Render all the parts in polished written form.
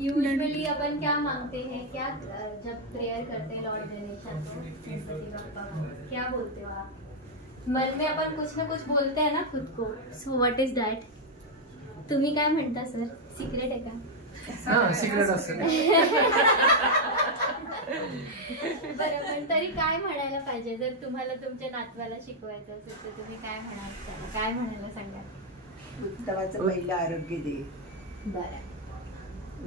Usually अपन क्या मांगते हैं, क्या जब प्रेयर करते हैं लॉर्ड गणेश गणपति बप्पा को, क्या बोलते हो आप? मन में अपन कुछ ना कुछ बोलते हैं ना खुद को. So what is that? तुम्ही काय म्हणता सर? सिक्रेट आहे का? सिक्रेट असेल. बरोबर. तरी काय म्हणायला पाहिजे जर तुम्हाला तुमच्या नातवाला शिकवायचं असेल तर तुम्ही काय म्हणाल? त्याला काय म्हणायला सांगाल? उत्तमाचं पहिलं आरोग्य दे, बरं.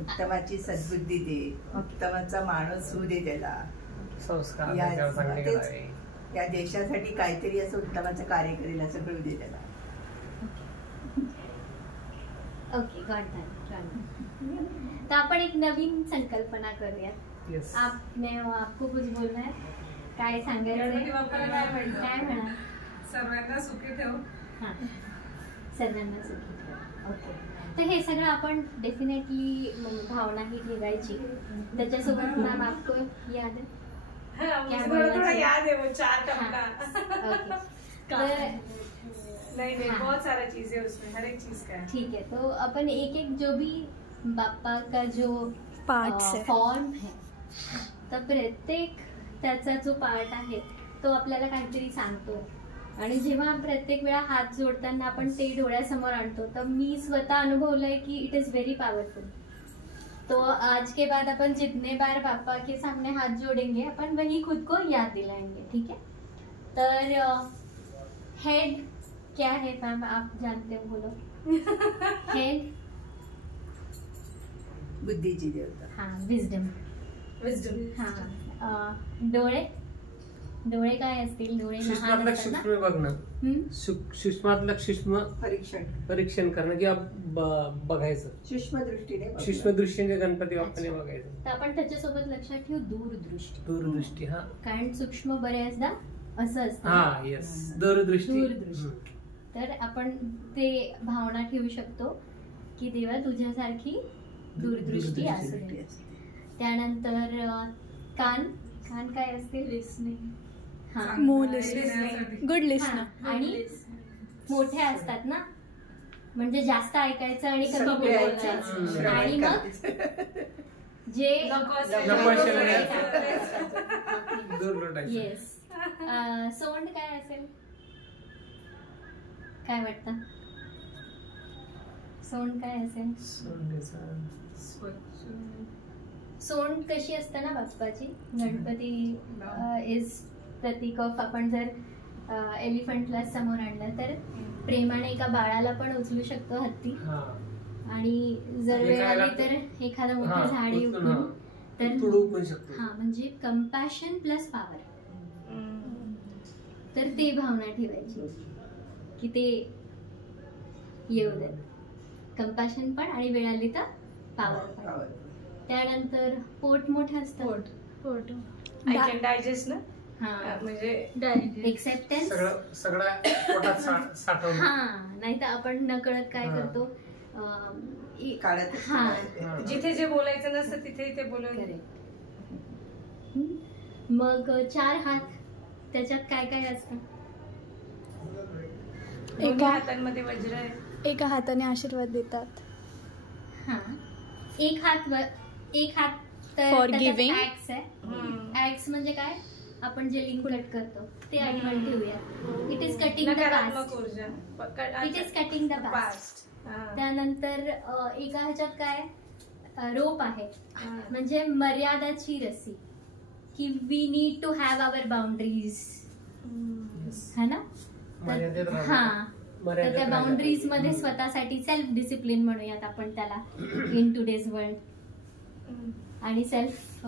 उत्तमाची सद्बुद्धी दे, उत्तमाचा माणूस होऊ दे त्याला. संस्कार या देशासाठी काहीतरी असं उत्तमाचं कार्य करेल असं कळू दे त्याला. Okay, got that. तर आपण एक नवीन संकल्पना करूया. आपको कुछ बोलना है? काय सांगायचं? काय म्हणा? सर्वांना सुखी ठेव. हां, सर्वांना सुखी ठेव. ओके. तर हे सगळं आपण डेफिनेटली भावना ही ठेवायची. त्याच्यासोबत मॅम आपको याद है? थोड़ा याद है वो 4 टपका. नहीं बहुत सारा चीजें उसमें, हर एक चीज का. ठीक है. तो अपन एक एक जो भी बाप्पा का जो फॉर्म है, तर प्रत्येक त्याचा जो पार्ट आहे तो आपल्याला काहीतरी सांगतो. आणि जेव्हा प्रत्येक वेळा हात जोडताना आपण ते डोळ्यासमोर आणतो तर मी स्वतः अनुभवलंय की इट इज व्हेरी पावरफुल. तो आज के बाद अपन जितने बार पापा के सामने हाथ जोड़ेंगे अपन वही खुद को याद दिलाएंगे. ठीक है. तर हेड क्या है मैम, आप जानते हो? बोलो. हेड बुद्धीची देवता. हाँ, विजडम. हाँ. डोळे, डोळे काय असतील? डोळे सूक्ष्मातलं सूक्ष्म बघणं, सूक्ष्मातलं सूक्ष्म परीक्षण करणं किंवा बघायचं. सूक्ष्म दृष्टीने गणपती बाप्पाने बघायचं. तर आपण त्याच्यासोबत लक्षात ठेवू दूरदृष्टी. दूरदृष्टी. हा, कारण सूक्ष्म बऱ्याचदा असं असतं. हा, येस, दूरदृष्टी. तर आपण ते भावना ठेवू शकतो की देवा तुझ्यासारखी दूरदृष्टी असू दे. त्यानंतर कान, कान काय असतील? लिसनिंग. Good listener. आणि मोठे असतात ना, म्हणजे जास्त ऐकायचं आणि कमी बोलायचं. आणि मग जे येस. सोंड काय असेल? काय वाटतं? सोंड काय असेल? सोंड कशी असते ना बाप्पाची? गणपती इज प्रतीक ऑफ. आपण जर एलिफंटला समोर आणलं तर प्रेमाने एका बाळाला पण उचलू शकतो हत्ती. आणि जर वेळ आली तर एखादं मोठं झाडे उचलून तर हा, म्हणजे कंपॅशन प्लस पॉवर. तर ते भावना ठेवायची की ते येऊ दे. कंपॅशन पण आणि वेळ आली तर पॉवर पण. त्यानंतर पोट मोठं असतं. पोट आय कॅन डायजेस्ट ना. म्हणजे एक्सेप्टन्स. सगळं पोटात साठवणं. हा, नाही तर आपण नकळत काय करतो, जिथे जे बोलायचं नसतं तिथे ते बोलून. मग 4 हात, त्याच्यात काय काय असतं? एका हातांमध्ये वज्र आहे, एका हाताने आशीर्वाद देतात. हा, एक हात फॉर गिव्हिंग. ऍक्स आहे. ऍक्स म्हणजे काय? आपण जे लिंक कट करतो ते आठवण ठेवूया. It is cutting the past. It is cutting the past. त्यानंतर एका ह्याच्यात काय? रोप आहे, म्हणजे मर्यादाची रस्सी, की we need to have our boundaries. है ना? हा, तर त्या बाउंड्रीज मध्ये स्वतःसाठी सेल्फ डिसिप्लिन म्हणूयात आपण त्याला इन टुडेज वर्ल्ड. आणि सेल्फ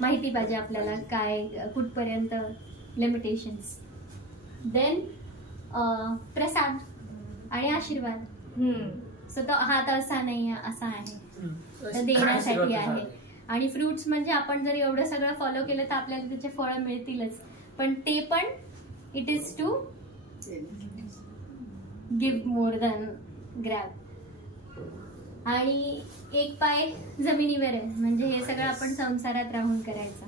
माहिती पाहिजे आपल्याला काय कुठपर्यंत लिमिटेशन्स. देन प्रसाद आणि आशीर्वाद. सो तो हात असा नाही असा आहे, तर देण्यासाठी आहे. आणि फ्रुट्स म्हणजे आपण जर एवढं सगळं फॉलो केलं तर आपल्याला त्याचे फळं मिळतीलच, पण ते पण it is to give more than grab. आणि एक पाय जमिनीवर आहे, म्हणजे हे सगळं आपण संसारात राहून करायचं.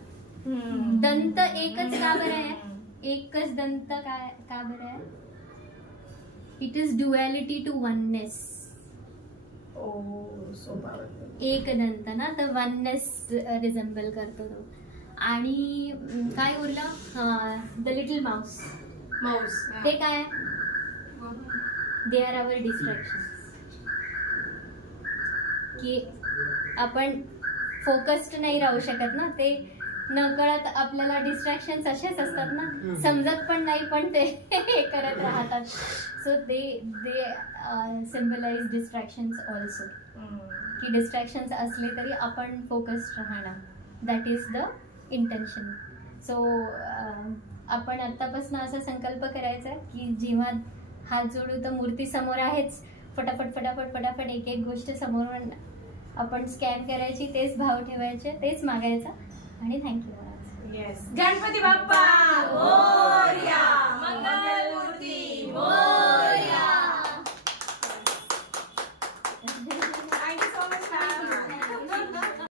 दंत एकच का बरं आहे? एकच दंत का बरं आहे? It is duality to oneness. एक दंत ना, तर वननेस रिझेंबल करतो तो. आणि काय उरलं, द लिटिल माऊस. ते काय, दे आर आवर डिस्ट्रॅक्शन. की आपण फोकस्ड नाही राहू शकत ना, ते नकळत आपल्याला डिस्ट्रॅक्शन असेच असतात ना, समजत पण नाही पण ते हे करत राहतात. सो दे सिम्बलाइज डिस्ट्रॅक्शन्स ऑल्सो, की डिस्ट्रॅक्शन्स असले तरी आपण फोकस्ड राहणार. That is the intention. So आपण आत्तापासून असा संकल्प करायचा की जेव्हा हात जोडू तर मूर्ती समोर आहेच, फटाफट फटाफट फटाफट एक एक गोष्ट समोरून आपण स्कॅन करायची, तेच भाव ठेवायचे, तेच मागायचं आणि थँक्यू. गणपती बाप्पा मोरया, मंगलमूर्ती मोरया.